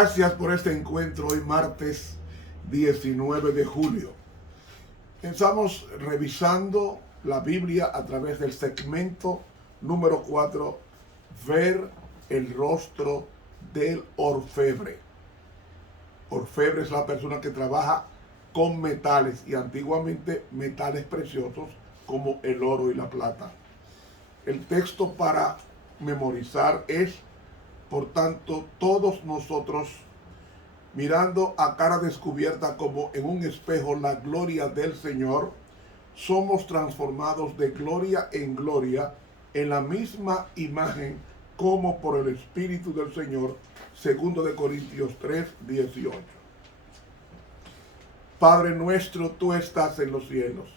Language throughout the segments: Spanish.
Gracias por este encuentro hoy martes 19 de julio. Estamos revisando la Biblia a través del segmento número 4, ver el rostro del orfebre. Orfebre es la persona que trabaja con metales y antiguamente metales preciosos como el oro y la plata. El texto para memorizar es: por tanto, todos nosotros, mirando a cara descubierta como en un espejo la gloria del Señor, somos transformados de gloria en gloria en la misma imagen como por el Espíritu del Señor. 2 Corintios 3:18. Padre nuestro, tú estás en los cielos.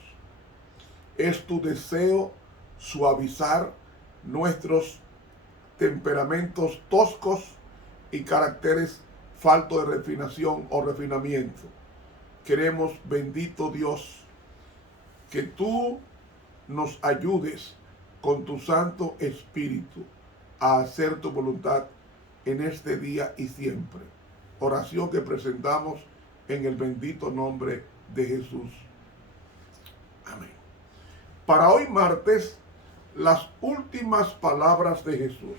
Es tu deseo suavizar nuestros temperamentos toscos y caracteres faltos de refinación o refinamiento. Queremos, bendito Dios, que tú nos ayudes con tu Santo Espíritu a hacer tu voluntad en este día y siempre. Oración que presentamos en el bendito nombre de Jesús. Amén. Para hoy martes, las últimas palabras de Jesús.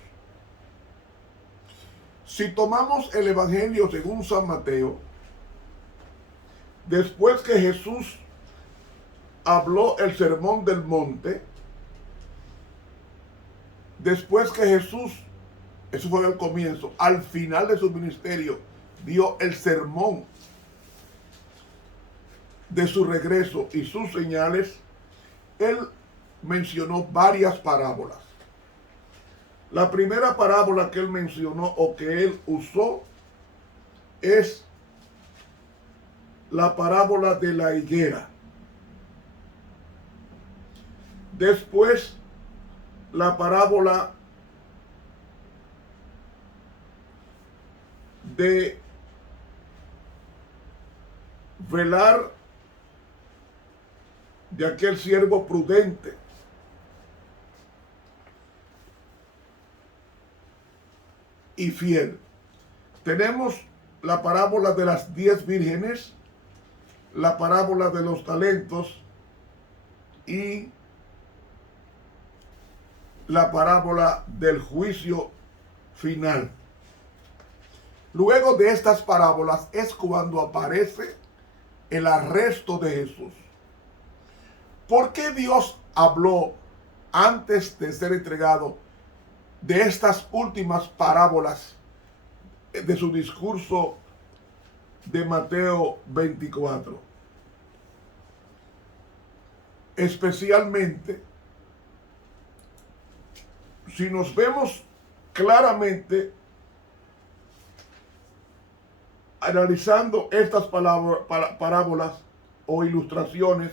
Si tomamos el Evangelio según San Mateo, después que Jesús habló el sermón del monte, después que Jesús, eso fue el comienzo, al final de su ministerio, dio el sermón de su regreso y sus señales, él mencionó varias parábolas. La primera parábola que él mencionó o que él usó es la parábola de la higuera. Después, la parábola de velar de aquel siervo prudente. Y fiel. Tenemos la parábola de las 10 vírgenes, la parábola de los talentos y la parábola del juicio final. Luego de estas parábolas es cuando aparece el arresto de Jesús. ¿Por qué Dios habló antes de ser entregado de estas últimas parábolas de su discurso de Mateo 24? Especialmente, si nos vemos claramente analizando estas parábolas o ilustraciones,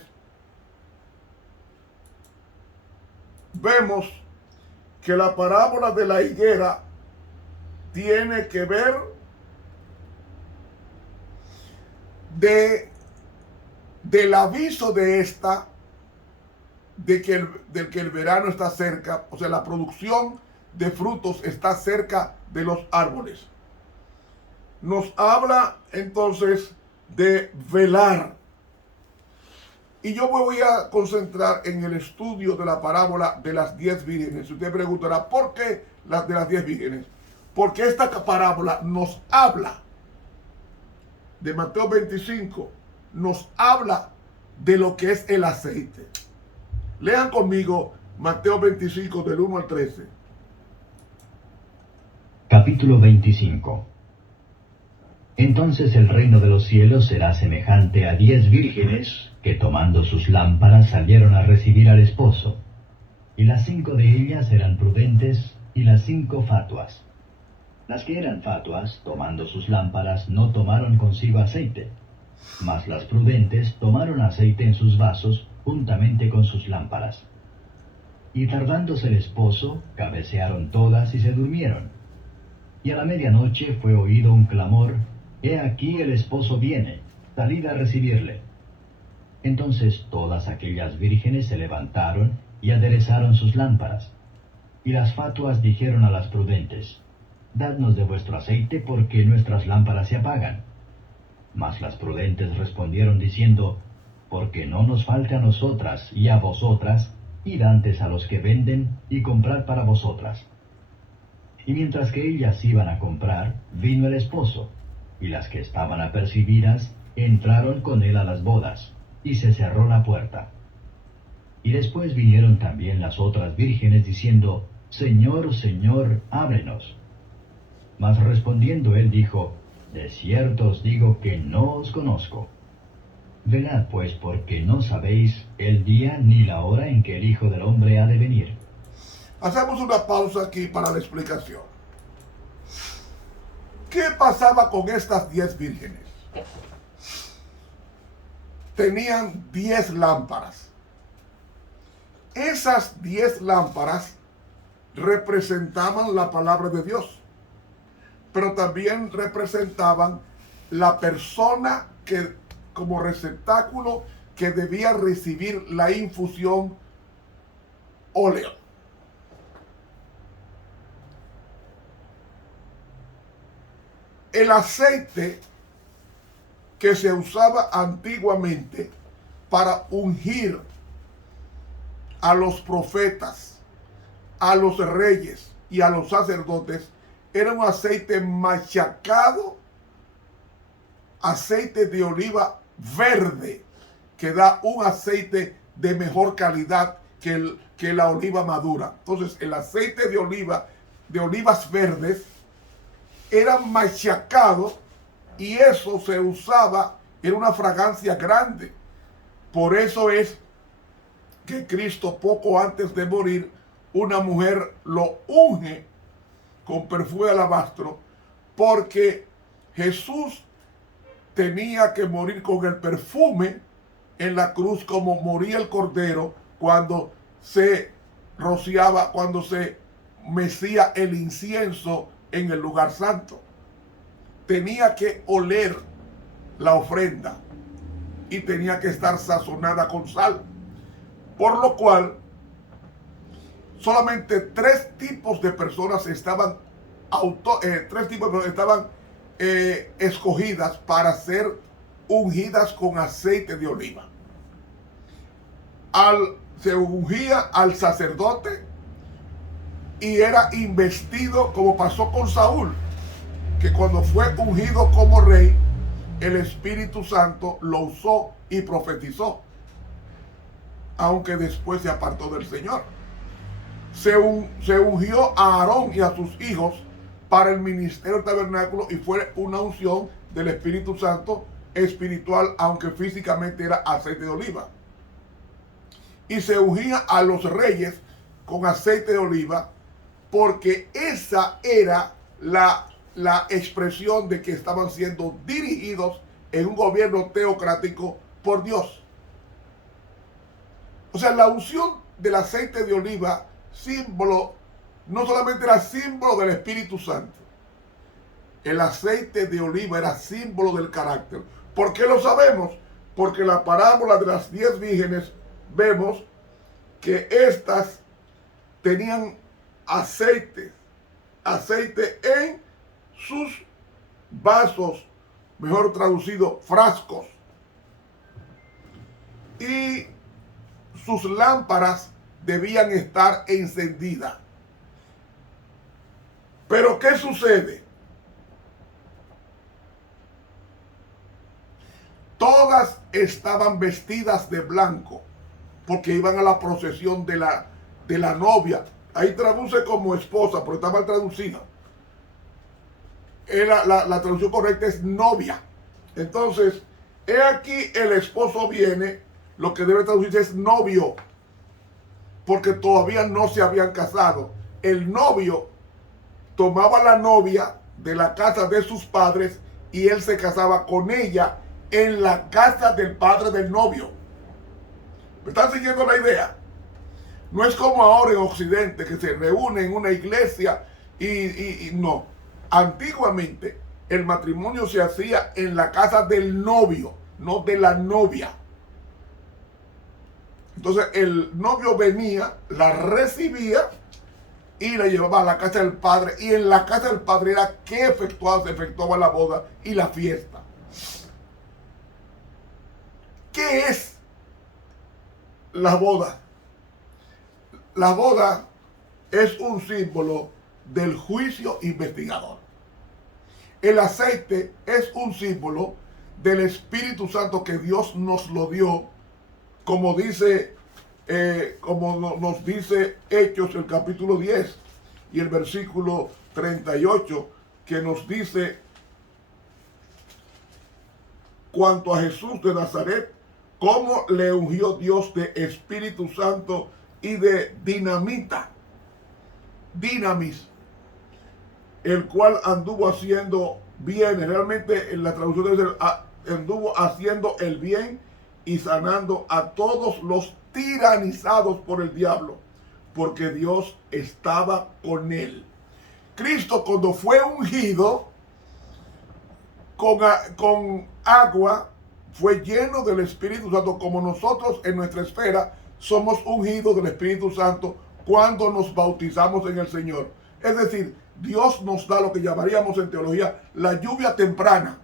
vemos que la parábola de la higuera tiene que ver del aviso de esta, de que el verano está cerca, o sea, la producción de frutos está cerca de los árboles. Nos habla entonces de velar. Y yo me voy a concentrar en el estudio de la parábola de las 10 vírgenes. Si usted preguntará, ¿por qué las de las 10 vírgenes? Porque esta parábola nos habla de Mateo 25, nos habla de lo que es el aceite. Lean conmigo Mateo 25 del 1 al 13. Capítulo 25. Entonces el reino de los cielos será semejante a 10 vírgenes que tomando sus lámparas salieron a recibir al esposo. Y las 5 de ellas eran prudentes y las 5 fatuas. Las que eran fatuas, tomando sus lámparas, no tomaron consigo aceite, mas las prudentes tomaron aceite en sus vasos juntamente con sus lámparas. Y tardándose el esposo, cabecearon todas y se durmieron. Y a la medianoche fue oído un clamor: «He aquí el esposo viene, salid a recibirle». Entonces todas aquellas vírgenes se levantaron y aderezaron sus lámparas. Y las fatuas dijeron a las prudentes: dadnos de vuestro aceite, porque nuestras lámparas se apagan. Mas las prudentes respondieron diciendo, porque no nos falte a nosotras y a vosotras, id antes a los que venden y comprad para vosotras. Y mientras que ellas iban a comprar, vino el esposo, y las que estaban apercibidas entraron con él a las bodas, y se cerró la puerta. Y después vinieron también las otras vírgenes diciendo, Señor, Señor, ábrenos. Mas respondiendo él dijo, de cierto os digo que no os conozco. Velad pues, porque no sabéis el día ni la hora en que el Hijo del Hombre ha de venir. Hacemos una pausa aquí para la explicación. ¿Qué pasaba con estas 10 vírgenes? Tenían 10 lámparas. Esas 10 lámparas representaban la palabra de Dios, pero también representaban la persona que, como receptáculo, que debía recibir la infusión óleo. El aceite que se usaba antiguamente para ungir a los profetas, a los reyes y a los sacerdotes era un aceite machacado, aceite de oliva verde, que da un aceite de mejor calidad que la oliva madura. Entonces el aceite de olivas verdes, era machacado y eso se usaba, era una fragancia grande. Por eso es que Cristo, poco antes de morir, una mujer lo unge con perfume de alabastro, porque Jesús tenía que morir con el perfume en la cruz, como moría el cordero cuando se rociaba, cuando se mecía el incienso en el lugar santo. Tenía que oler la ofrenda y tenía que estar sazonada con sal, por lo cual solamente 3 tipos de personas estaban escogidas para ser ungidas con aceite de oliva. Se ungía al sacerdote y era investido, como pasó con Saúl, que cuando fue ungido como rey, el Espíritu Santo lo usó y profetizó, aunque después se apartó del Señor. Se ungió a Aarón y a sus hijos para el ministerio del tabernáculo, y fue una unción del Espíritu Santo espiritual, aunque físicamente era aceite de oliva. Y se ungía a los reyes con aceite de oliva, porque esa era la expresión de que estaban siendo dirigidos en un gobierno teocrático por Dios. O sea, la unción del aceite de oliva, símbolo, no solamente era símbolo del Espíritu Santo, el aceite de oliva era símbolo del carácter. ¿Por qué lo sabemos? Porque en la parábola de las 10 vírgenes vemos que estas tenían aceite en sus vasos, mejor traducido, frascos, y sus lámparas debían estar encendidas. Pero ¿qué sucede? Todas estaban vestidas de blanco, porque iban a la procesión de la novia. Ahí traduce como esposa, pero está mal traducida. La traducción correcta es novia. Entonces, he aquí el esposo viene, lo que debe traducirse es novio, porque todavía no se habían casado. El novio tomaba la novia de la casa de sus padres y él se casaba con ella en la casa del padre del novio. ¿Me están siguiendo la idea? No es como ahora en Occidente, que se reúnen en una iglesia y no. Antiguamente el matrimonio se hacía en la casa del novio, no de la novia. Entonces el novio venía, la recibía y la llevaba a la casa del padre, y en la casa del padre era que se efectuaba la boda y la fiesta. ¿Qué es la boda? La boda es un símbolo del juicio investigador. El aceite es un símbolo del Espíritu Santo que Dios nos lo dio, como dice, nos dice Hechos, el capítulo 10 y el versículo 38, que nos dice cuanto a Jesús de Nazaret, cómo le ungió Dios de Espíritu Santo y de dinamis, el cual anduvo haciendo bien. Realmente en la traducción debe ser anduvo haciendo el bien y sanando a todos los tiranizados por el diablo, porque Dios estaba con él. Cristo, cuando fue ungido con agua, fue lleno del Espíritu Santo, como nosotros en nuestra esfera somos ungidos del Espíritu Santo cuando nos bautizamos en el Señor. Es decir, Dios nos da lo que llamaríamos en teología la lluvia temprana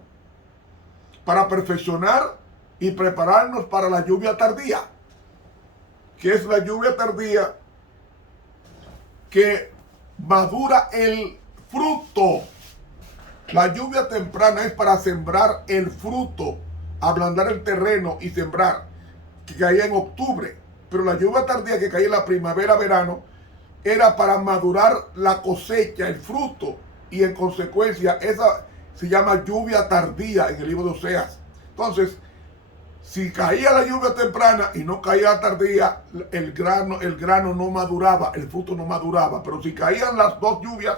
para perfeccionar y prepararnos para la lluvia tardía. ¿Qué es la lluvia tardía? Que madura el fruto. La lluvia temprana es para sembrar el fruto, ablandar el terreno y sembrar, que caía en octubre. Pero la lluvia tardía, que caía en la primavera, verano, era para madurar la cosecha, el fruto, y en consecuencia esa se llama lluvia tardía en el libro de Oseas. Entonces, si caía la lluvia temprana y no caía la tardía, el grano no maduraba, el fruto no maduraba. Pero si caían las dos lluvias,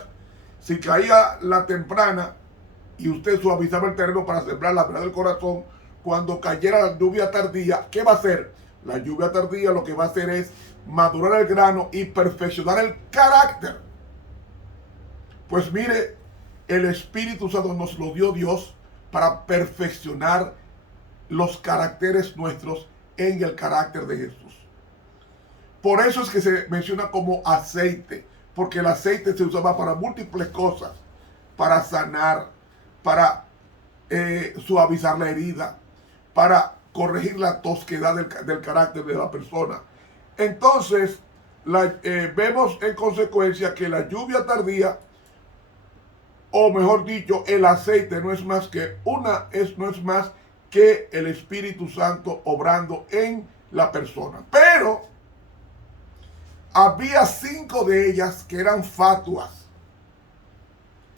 si caía la temprana y usted suavizaba el terreno para sembrar la verdad del corazón, cuando cayera la lluvia tardía, ¿qué va a hacer? La lluvia tardía lo que va a hacer es madurar el grano y perfeccionar el carácter. Pues mire, el Espíritu Santo nos lo dio Dios para perfeccionar los caracteres nuestros en el carácter de Jesús. Por eso es que se menciona como aceite, porque el aceite se usaba para múltiples cosas, para sanar, para suavizar la herida, para corregir la tosquedad del carácter de la persona. Entonces, vemos en consecuencia que la lluvia tardía, o mejor dicho, el aceite no es más que el Espíritu Santo obrando en la persona. Pero había 5 de ellas que eran fatuas,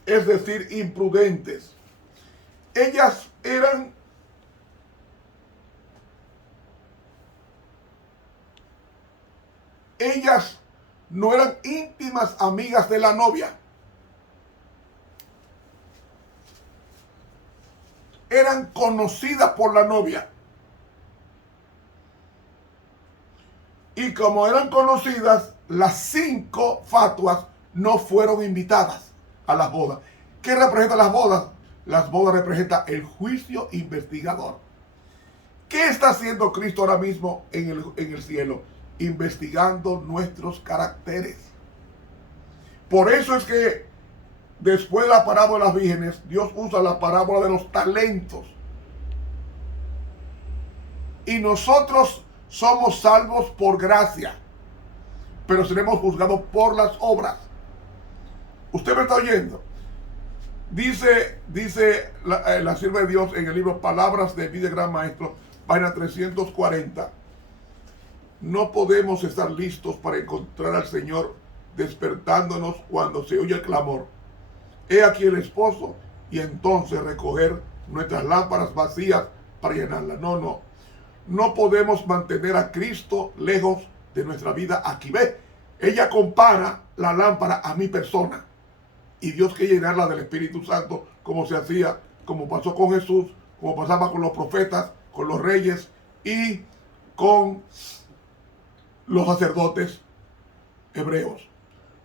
es decir, imprudentes. Ellas no eran íntimas amigas de la novia. Eran conocidas por la novia. Y como eran conocidas, las 5 fatuas no fueron invitadas a las bodas. ¿Qué representan las bodas? Las bodas representan el juicio investigador. ¿Qué está haciendo Cristo ahora mismo en el cielo? Investigando nuestros caracteres. Por eso es que después de la parábola de las vírgenes, Dios usa la parábola de los talentos. Y nosotros somos salvos por gracia, pero seremos juzgados por las obras. ¿Usted me está oyendo? Dice la sierva de Dios en el libro Palabras de Vida Gran Maestro, página 340. No podemos estar listos para encontrar al Señor despertándonos cuando se oye el clamor. He aquí el esposo, y entonces recoger nuestras lámparas vacías para llenarlas. No podemos mantener a Cristo lejos de nuestra vida aquí. Ve, ella compara la lámpara a mi persona, y Dios quiere llenarla del Espíritu Santo, como se hacía, como pasó con Jesús, como pasaba con los profetas, con los reyes y con los sacerdotes hebreos.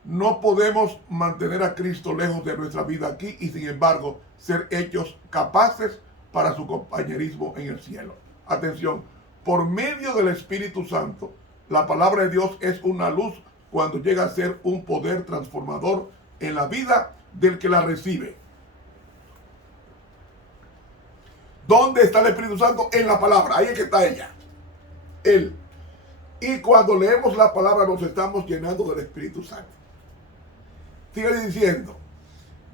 No podemos mantener a Cristo lejos de nuestra vida aquí y sin embargo ser hechos capaces para su compañerismo en el cielo. Atención, por medio del Espíritu Santo, la palabra de Dios es una luz cuando llega a ser un poder transformador en la vida del que la recibe. ¿Dónde está el Espíritu Santo? En la palabra. Ahí es que está ella. Él. Y cuando leemos la palabra nos estamos llenando del Espíritu Santo. Sigue diciendo,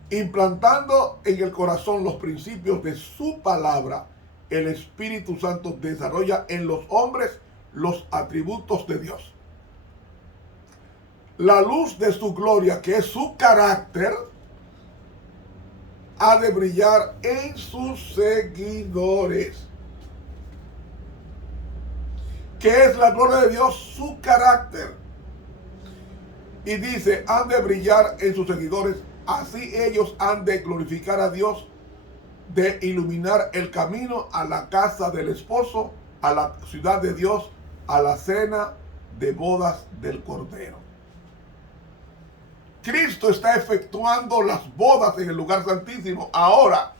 implantando en el corazón los principios de su palabra, el Espíritu Santo desarrolla en los hombres los atributos de Dios. La luz de su gloria, que es su carácter, ha de brillar en sus seguidores. ¿Qué es la gloria de Dios? Su carácter. Y dice, han de brillar en sus seguidores, así ellos han de glorificar a Dios, de iluminar el camino a la casa del esposo, a la ciudad de Dios, a la cena de bodas del Cordero. Cristo está efectuando las bodas en el lugar santísimo, ahora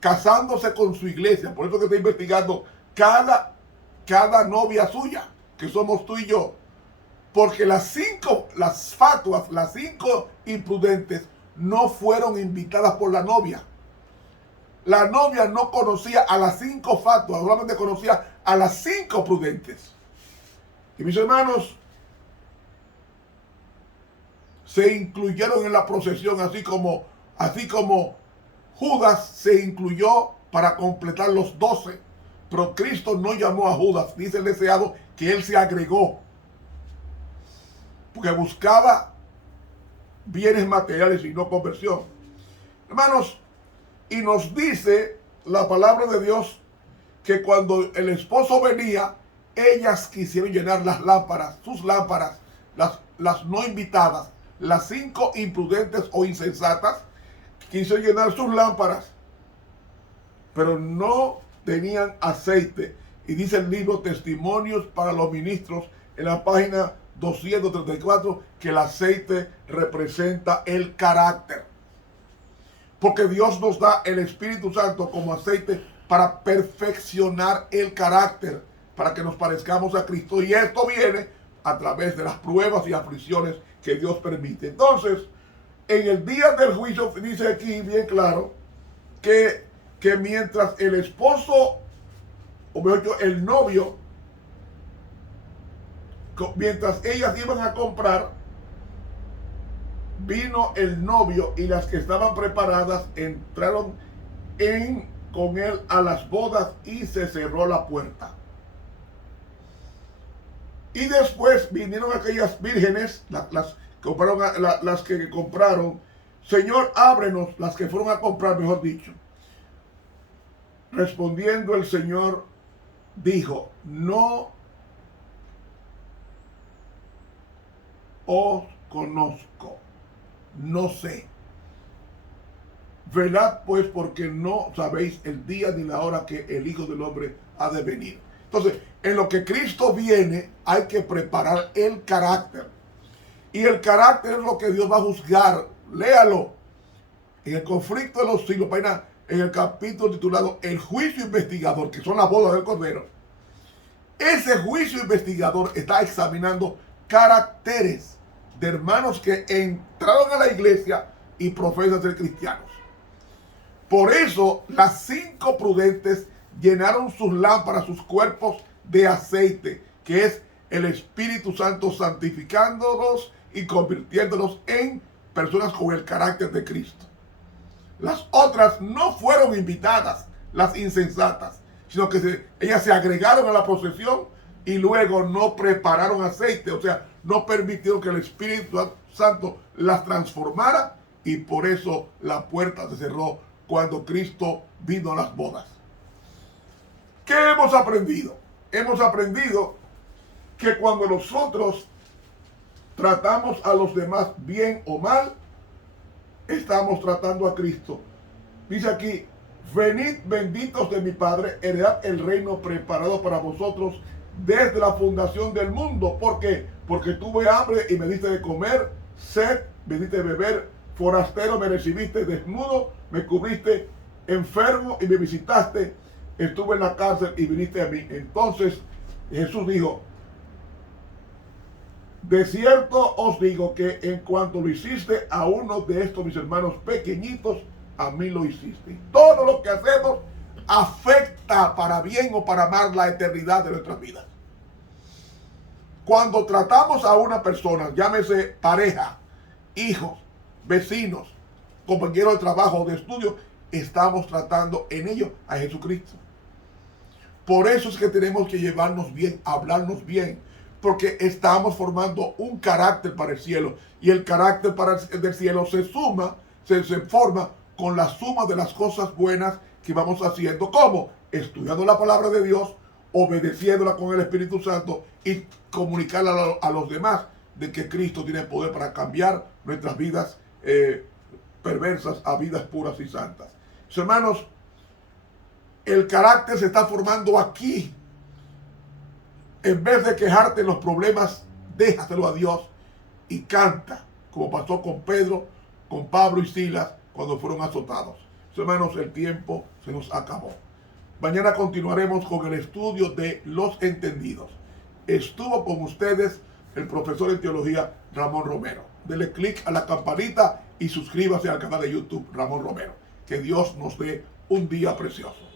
casándose con su iglesia. Por eso que está investigando cada novia suya, que somos tú y yo. Porque las fatuas, las 5 imprudentes, no fueron invitadas por la novia. La novia no conocía a las 5 fatuas, solamente conocía a las 5 prudentes. Y mis hermanos, se incluyeron en la procesión, así como Judas se incluyó para completar los 12. Pero Cristo no llamó a Judas, dice el deseado, que él se agregó. Porque buscaba bienes materiales y no conversión. Hermanos, y nos dice la palabra de Dios que cuando el esposo venía, ellas quisieron llenar las lámparas, sus lámparas, las no invitadas, las 5 imprudentes o insensatas, quisieron llenar sus lámparas, pero no tenían aceite. Y dice el libro Testimonios para los Ministros, en la página 234, que el aceite representa el carácter. Porque Dios nos da el Espíritu Santo como aceite para perfeccionar el carácter, para que nos parezcamos a Cristo. Y esto viene a través de las pruebas y aflicciones que Dios permite. Entonces, en el día del juicio, dice aquí bien claro, que mientras el esposo, o mejor dicho, el novio, mientras ellas iban a comprar, vino el novio y las que estaban preparadas entraron con él a las bodas y se cerró la puerta. Y después vinieron aquellas vírgenes, las que compraron. Señor, ábrenos, las que fueron a comprar, mejor dicho. Respondiendo el Señor, dijo, no os conozco, no sé. Velad pues, porque no sabéis el día ni la hora que el Hijo del Hombre ha de venir. Entonces, en lo que Cristo viene, hay que preparar el carácter. Y el carácter es lo que Dios va a juzgar. Léalo. En el conflicto de los siglos, en el capítulo titulado El juicio investigador, que son las bodas del Cordero. Ese juicio investigador está examinando caracteres de hermanos que entraron a la iglesia y profesan ser cristianos. Por eso, las 5 prudentes llenaron sus lámparas, sus cuerpos de aceite, que es el Espíritu Santo santificándolos y convirtiéndolos en personas con el carácter de Cristo. Las otras no fueron invitadas, las insensatas, sino que ellas se agregaron a la procesión y luego no prepararon aceite, o sea, no permitieron que el Espíritu Santo las transformara, y por eso la puerta se cerró cuando Cristo vino a las bodas. ¿Qué hemos aprendido? Hemos aprendido que cuando nosotros tratamos a los demás bien o mal, estamos tratando a Cristo. Dice aquí, venid benditos de mi Padre, heredad el reino preparado para vosotros desde la fundación del mundo. ¿Por qué? Porque tuve hambre y me diste de comer, sed, me diste de beber, forastero me recibiste, desnudo me cubriste, enfermo y me visitaste, estuve en la cárcel y viniste a mí. Entonces Jesús dijo, De cierto os digo que en cuanto lo hiciste a uno de estos mis hermanos pequeñitos, a mí lo hiciste. Todo lo que hacemos afecta para bien o para mal la eternidad de nuestras vidas. Cuando tratamos a una persona, llámese pareja, hijos, vecinos, compañeros de trabajo o de estudio, estamos tratando en ello a Jesucristo. Por eso es que tenemos que llevarnos bien, hablarnos bien, porque estamos formando un carácter para el cielo, y el carácter del cielo se forma con la suma de las cosas buenas que vamos haciendo. ¿Cómo? Estudiando la palabra de Dios, obedeciéndola con el Espíritu Santo y comunicarla a los demás de que Cristo tiene poder para cambiar nuestras vidas perversas a vidas puras y santas. Mis hermanos, el carácter se está formando aquí. En vez de quejarte en los problemas, déjaselo a Dios y canta, como pasó con Pedro, con Pablo y Silas cuando fueron azotados. Mis hermanos, el tiempo se nos acabó. Mañana continuaremos con el estudio de los entendidos. Estuvo con ustedes el profesor en teología Ramón Romero. Dele clic a la campanita y suscríbase al canal de YouTube Ramón Romero. Que Dios nos dé un día precioso.